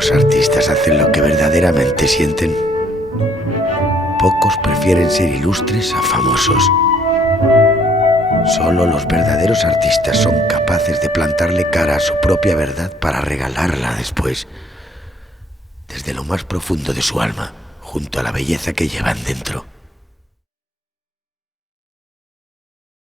Pocos artistas hacen lo que verdaderamente sienten. Pocos prefieren ser ilustres a famosos. Solo los verdaderos artistas son capaces de plantarle cara a su propia verdad para regalarla después, desde lo más profundo de su alma, junto a la belleza que llevan dentro.